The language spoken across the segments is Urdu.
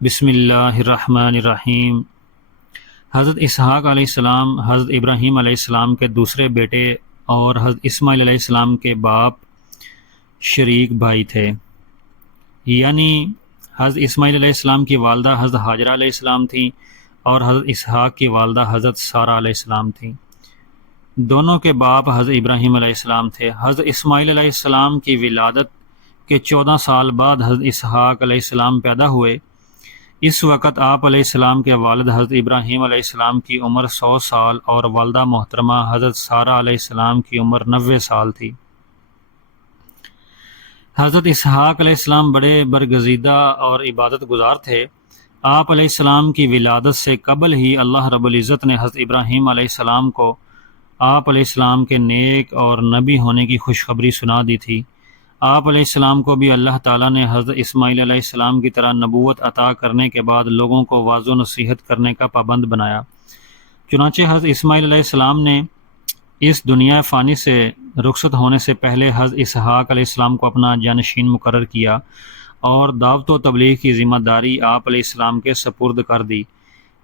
بسم اللہ الرحمن الرحیم۔ حضرت اسحاق علیہ السلام حضرت ابراہیم علیہ السلام کے دوسرے بیٹے اور حضرت اسماعیل علیہ السلام کے باپ شریک بھائی تھے، یعنی حضرت اسماعیل علیہ السلام کی والدہ حضرت ہاجرہ علیہ السلام تھیں اور حضرت اسحاق کی والدہ حضرت سارہ علیہ السلام تھیں۔ دونوں کے باپ حضرت ابراہیم علیہ السلام تھے۔ حضرت اسماعیل علیہ السلام کی ولادت کے 14 سال بعد حضرت اسحاق علیہ السلام پیدا ہوئے۔ اس وقت آپ علیہ السلام کے والد حضرت ابراہیم علیہ السلام کی عمر 100 سال اور والدہ محترمہ حضرت سارہ علیہ السلام کی عمر 90 سال تھی۔ حضرت اسحاق علیہ السلام بڑے برگزیدہ اور عبادت گزار تھے۔ آپ علیہ السلام کی ولادت سے قبل ہی اللہ رب العزت نے حضرت ابراہیم علیہ السلام کو آپ علیہ السلام کے نیک اور نبی ہونے کی خوشخبری سنا دی تھی۔ آپ علیہ السلام کو بھی اللہ تعالیٰ نے حضرت اسماعیل علیہ السلام کی طرح نبوت عطا کرنے کے بعد لوگوں کو واعظ و نصیحت کرنے کا پابند بنایا۔ چنانچہ حضرت اسماعیل علیہ السلام نے اس دنیا فانی سے رخصت ہونے سے پہلے حضرت اسحاق علیہ السلام کو اپنا جانشین مقرر کیا اور دعوت و تبلیغ کی ذمہ داری آپ علیہ السلام کے سپرد کر دی،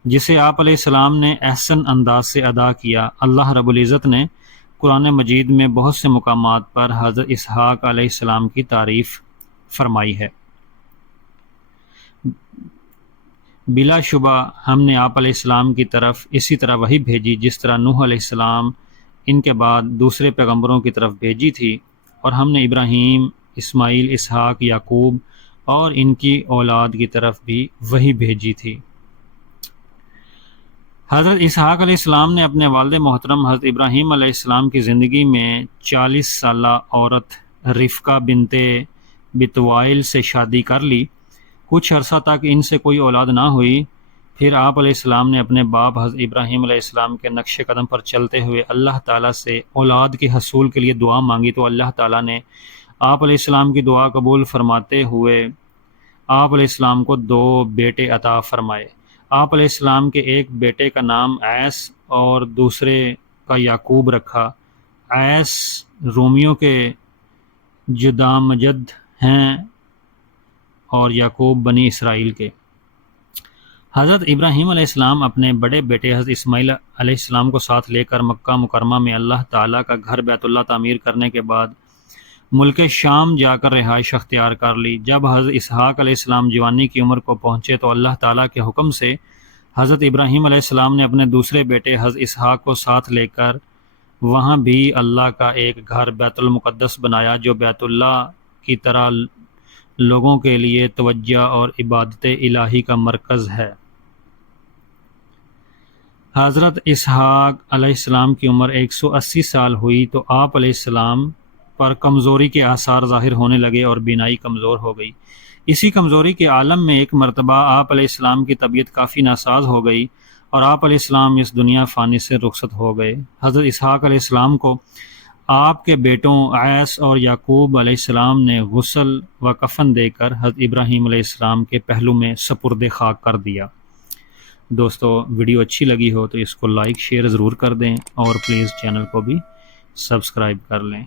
جسے آپ علیہ السلام نے احسن انداز سے ادا کیا۔ اللہ رب العزت نے قرآن مجید میں بہت سے مقامات پر حضرت اسحاق علیہ السلام کی تعریف فرمائی ہے۔ بلا شبہ ہم نے آپ علیہ السلام کی طرف اسی طرح وحی بھیجی جس طرح نوح علیہ السلام ان کے بعد دوسرے پیغمبروں کی طرف بھیجی تھی، اور ہم نے ابراہیم، اسماعیل، اسحاق، یعقوب اور ان کی اولاد کی طرف بھی وحی بھیجی تھی۔ حضرت اسحاق علیہ السلام نے اپنے والد محترم حضرت ابراہیم علیہ السلام کی زندگی میں 40 سالہ عورت رفقہ بنت بتوائل سے شادی کر لی۔ کچھ عرصہ تک ان سے کوئی اولاد نہ ہوئی۔ پھر آپ علیہ السلام نے اپنے باپ حضرت ابراہیم علیہ السلام کے نقش قدم پر چلتے ہوئے اللہ تعالیٰ سے اولاد کے حصول کے لیے دعا مانگی، تو اللہ تعالیٰ نے آپ علیہ السلام کی دعا قبول فرماتے ہوئے آپ علیہ السلام کو 2 بیٹے عطا فرمائے۔ آپ علیہ السلام کے ایک بیٹے کا نام عیس اور دوسرے کا یعقوب رکھا۔ عیس رومیوں کے جدامجد ہیں اور یعقوب بنی اسرائیل کے۔ حضرت ابراہیم علیہ السلام اپنے بڑے بیٹے حضرت اسماعیل علیہ السلام کو ساتھ لے کر مکہ مکرمہ میں اللہ تعالیٰ کا گھر بیت اللہ تعمیر کرنے کے بعد ملک شام جا کر رہائش اختیار کر لی۔ جب حضرت اسحاق علیہ السلام جوانی کی عمر کو پہنچے تو اللہ تعالیٰ کے حکم سے حضرت ابراہیم علیہ السلام نے اپنے دوسرے بیٹے حضرت اسحاق کو ساتھ لے کر وہاں بھی اللہ کا ایک گھر بیت المقدس بنایا، جو بیت اللہ کی طرح لوگوں کے لیے توجہ اور عبادت الہی کا مرکز ہے۔ حضرت اسحاق علیہ السلام کی عمر 180 سال ہوئی تو آپ علیہ السلام پر کمزوری کے آثار ظاہر ہونے لگے اور بینائی کمزور ہو گئی۔ اسی کمزوری کے عالم میں ایک مرتبہ آپ علیہ السلام کی طبیعت کافی ناساز ہو گئی اور آپ علیہ السلام اس دنیا فانی سے رخصت ہو گئے۔ حضرت اسحاق علیہ السلام کو آپ کے بیٹوں عیس اور یعقوب علیہ السلام نے غسل و کفن دے کر حضرت ابراہیم علیہ السلام کے پہلو میں سپرد خاک کر دیا۔ دوستو، ویڈیو اچھی لگی ہو تو اس کو لائک شیئر ضرور کر دیں اور پلیز چینل کو بھی سبسکرائب کر لیں۔